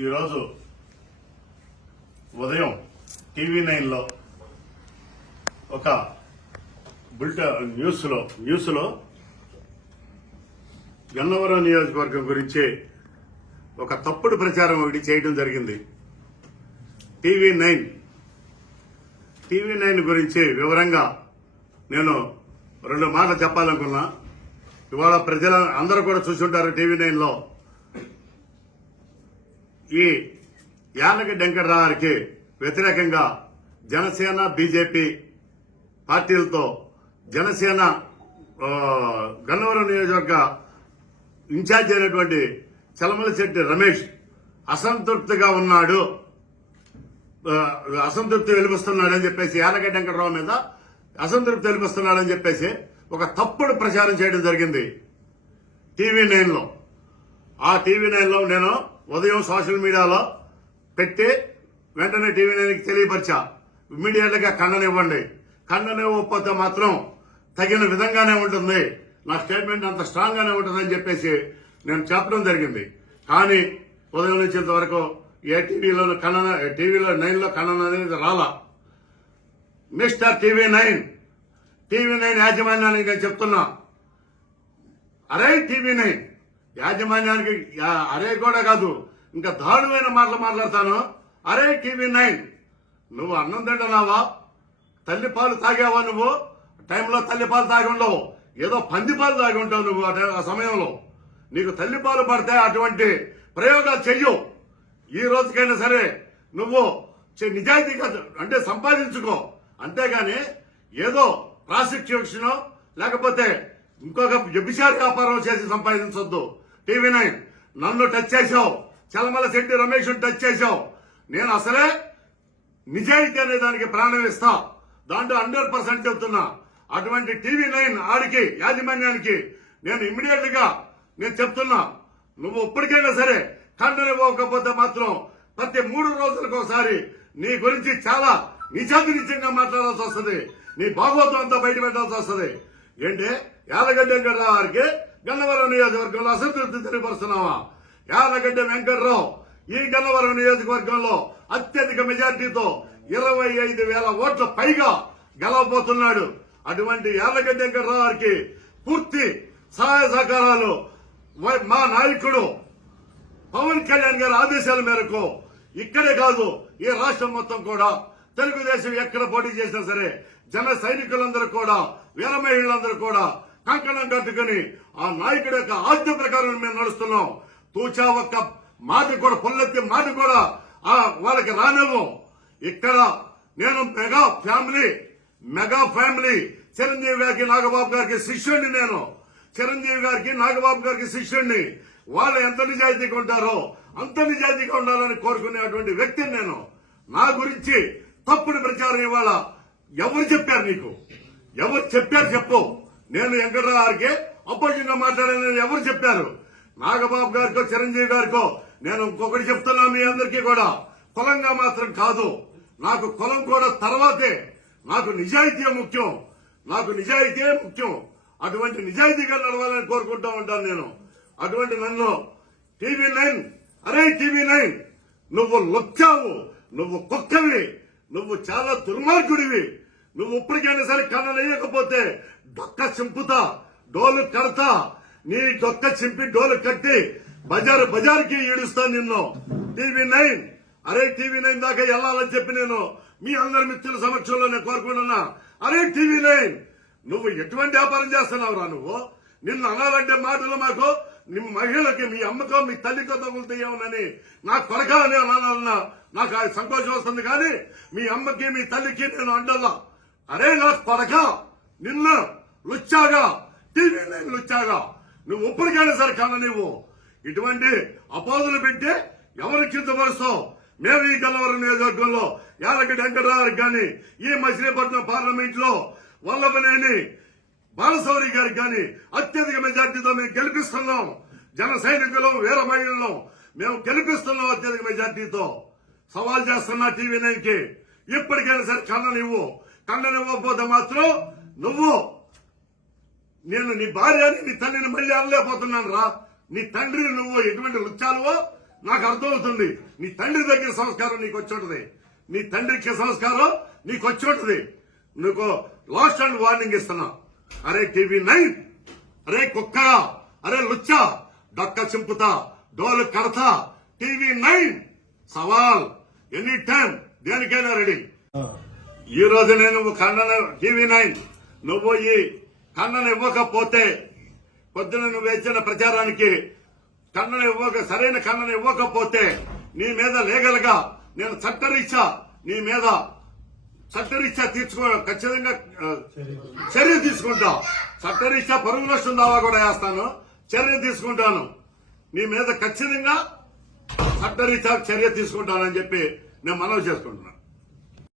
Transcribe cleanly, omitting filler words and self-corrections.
ఈరోజు ఉదయం టీవీ9లో ఒక బులెటిన్ న్యూస్లో గన్నవరం నియోజకవర్గం గురించి ఒక తప్పుడు ప్రచారం ఒకటి చేయడం జరిగింది. టీవీ9 గురించి వివరంగా నేను 2 మాటలు చెప్పాలనుకున్నా. ఇవాళ ప్రజల అందరూ కూడా చూసుంటారు. టీవీ9లో ఈ యాలగడ్డ వెంకటరావుకి వ్యతిరేకంగా జనసేన బీజేపీ పార్టీలతో జనసేన గన్నవరం నియోజకవర్గ ఇన్ఛార్జ్ అయినటువంటి చలమలశెట్టి రమేష్ అసంతృప్తిగా ఉన్నాడు, అసంతృప్తి వెలిపిస్తున్నాడని చెప్పేసి, యాలగడ్డ వెంకటరావు మీద అసంతృప్తి వెలిపిస్తున్నాడని చెప్పేసి ఒక తప్పుడు ప్రచారం చేయడం జరిగింది టీవీ9లో. ఆ టీవీ9లో నేను ఉదయం సోషల్ మీడియాలో పెట్టి వెంటనే టీవీ9కి తెలియపరిచా. ఇమ్మీడియట్ గా ఖండనివ్వండి, ఖండనివ్వకపోతే మాత్రం తగిన విధంగానే ఉంటుంది, నా స్టేట్మెంట్ అంత స్ట్రాంగ్ గానే ఉంటుందని చెప్పేసి నేను చెప్పడం జరిగింది. కానీ ఉదయం నుంచి ఇంతవరకు ఏ టీవీలో టీవీలో 9లో ఖండన అనేది రాలా. మిస్టర్ టీవీ9 యాజమాన్యానికి నేను చెప్తున్నా, అరే టీవీ9 యాజమాన్యానికి అరే కూడా కాదు, ఇంకా దారుణమైన మాటలు మాట్లాడతాను. అరే టీవీ9, నువ్వు అన్నం తింటున్నావా? తల్లిపాలు తాగావా? నువ్వు టైంలో తల్లిపాలు తాగి ఉండవు, ఏదో పందిపాలు తాగి ఉంటావు నువ్వు ఆ సమయంలో. నీకు తల్లిపాలు పడితే అటువంటి ప్రయోగాలు చెయ్యవు. ఈ రోజుకైనా సరే నువ్వు నిజాయితీగా అంటే సంపాదించుకో, అంతేగాని ఏదో ప్రాసిక్యూషన్ లేకపోతే ఇంకొక వ్యభిచార వ్యాపారం చేసి సంపాదించొద్దు. టీవీ9 నన్ను టచ్ చేశావు, చలమలశెట్టి రమేష్ టచ్ చేశావు. నేను అసలే నిజాయితీ అనే దానికి ప్రాణం ఇస్తా, దాంట్లో 100% చెప్తున్నా. అటువంటి టీవీ9 ఆడికి యాజమాన్యానికి నేను ఇమ్మీడియట్ గా నేను చెప్తున్నా, నువ్వు ఇప్పటికైనా సరే ఖండనివ్వకపోతే మాత్రం ప్రతి 3 రోజులకు ఒకసారి నీ గురించి చాలా నిజాయితీగా మాట్లాడాల్సి వస్తుంది, నీ భాగవతం అంతా బయట పెట్టాల్సి వస్తుంది. ఏంటి యాలగడ్డ వెంకటరావుకి గన్నవరం నియోజకవర్గంలో అసంతృప్తి తెలియపరుస్తున్నావా? యాలగడ్డ వెంకటరావు ఈ గన్నవరం నియోజకవర్గంలో అత్యధిక మెజార్టీతో 25,000 ఓట్ల పైగా గెలవబోతున్నాడు. అటువంటి యాలగడ్డ వెంకటరావుకి పూర్తి సహాయ సహకారాలు మా నాయకుడు పవన్ కళ్యాణ్ గారి ఆదేశాల మేరకు ఇక్కడే కాదు ఈ రాష్ట్రం మొత్తం కూడా తెలుగుదేశం ఎక్కడ పోటీ చేసినా సరే జన సైనికులందరూ కూడా వీర మహిళలందరూ కూడా కంకణం కట్టుకుని ఆ నాయకుడి యొక్క ఆజ్ఞ ప్రకారం మేము నడుస్తున్నాం. తూచా ఒక్క మాట కూడా పొల్లెత్తి మాట కూడా వాళ్ళకి రానివ్వం. ఇక్కడ నేను మెగా ఫ్యామిలీ చిరంజీవి గారికి నాగబాబు గారికి శిష్యుడిని, నేను చిరంజీవి గారికి నాగబాబు గారికి శిష్యుడిని. వాళ్ళు ఎంత నిజాయితీగా ఉంటారో అంత నిజాయితీగా ఉండాలని కోరుకునేటువంటి వ్యక్తిని నేను. నా గురించి తప్పుడు ప్రచారం ఇవాళ ఎవరు చెప్పారు? నీకు ఎవరు చెప్పారు చెప్పు. నేను వెంకటరావు గారికి అపోజిట్ గా మాట్లాడానని ఎవరు చెప్పారు? నాగబాబు గారికో చిరంజీవి గారికో నేను ఇంకొకటి చెప్తున్నా, మీ అందరికీ కూడా కులంగా మాత్రం కాదు, నాకు కులం కూడా తర్వాతే. నాకు నిజాయితీ ముఖ్యం, అటువంటి నిజాయితీగా నడవాలని కోరుకుంటా ఉంటాను నేను. అటువంటి నన్ను టీవీ9, అరే టీవీ9 నువ్వు లొచ్చావు, నువ్వు కుక్కవి, నువ్వు చాలా దుర్మార్గుడివి. నువ్వు ఇప్పటికైనా సరే కన్నలేయకపోతే డొక్క చింపుతా, డోలు కడతా, నీ డొక్క చింపి డోలు కట్టి బజారుకి ఈడుస్తా నిన్ను. టీవీ9, అరే టీవీ9 దాకా వెళ్లాలని చెప్పి నేను మీ అందరి మిత్రుల సమక్షంలో నేను కోరుకుంటున్నా. అరే టీవీ9 నువ్వు ఎటువంటి వ్యాపారం చేస్తున్నావురా? నువ్వు నిన్ను అనాలంటే మాటలు మాకు మహిళలకి మీ అమ్మకో మీ తల్లికో తగులుతాయేమోనని నా కొరక అని అనాలన్నా నాకు సంతోషం వస్తుంది, కానీ మీ అమ్మకి మీ తల్లికి నేను అంటల్లా. అరే నా కొరక, నిన్ను లుచ్చాగా టీవీ9 లుచ్చాగా నువ్వు ఇప్పటికైనా సరే కన్నా నువ్వు ఇటువంటి అపోజులు పెట్టి ఎవరు కిందపరుస్తావు? మేము ఈ గన్నవరం నియోజకవర్గంలో యాలగడ్డ వెంకటరావుకి కానీ ఈ మచిలీపట్నం పార్లమెంట్ లో వల్లభనేని బాలశౌరి గారికి కానీ అత్యధిక మెజార్టీతో మేము గెలిపిస్తున్నాం. జన సైనికులు వీర మహిళలను మేము గెలిపిస్తున్నాం అత్యధిక మెజార్టీతో. సవాల్ చేస్తున్నా టీవీ9కి, ఇప్పటికైనా సరే ఖండనివ్వకపోతే మాత్రం నువ్వు నేను నీ భార్యని నీ తల్లిని మళ్ళీ అనలేకపోతున్నాను రా. నీ తండ్రిని నువ్వు ఎటువంటి లుచ్చాలువో నాకు అర్థమవుతుంది. నీ తండ్రి దగ్గర సంస్కారం నీకు వచ్చి ఉంటది, నీ తండ్రికి సంస్కారం నీకు వచ్చి ఉంటది. నీకు లాస్ట్ అండ్ వార్నింగ్ ఇస్తున్నా. అరే TV9, అరే కుక్క, అరే లుచ్చా, డొక్క చింపుతా, డోలు కడతా, TV9 సవాల్ ఎనీ టైం దేనికైనా రెడీ. ఈ రోజు నేను ఖండన TV9 నువ్వు ఈ ఖండన ఇవ్వకపోతే, పొద్దున నువ్వు ఇచ్చిన ప్రచారానికి సరైన ఖండన ఇవ్వకపోతే నీ మీద లీగల్ గా నేను చట్టరీత్యా నీ మీద ఖచ్చితంగా చర్య తీసుకుంటా. చట్టరీత్యా పరువు నష్టం దావా కూడా వేస్తాను, చర్య తీసుకుంటాను. నీ మీద ఖచ్చితంగా చట్టరీత్యా చర్య తీసుకుంటానని చెప్పి నేను మనవి చేసుకుంటున్నాను.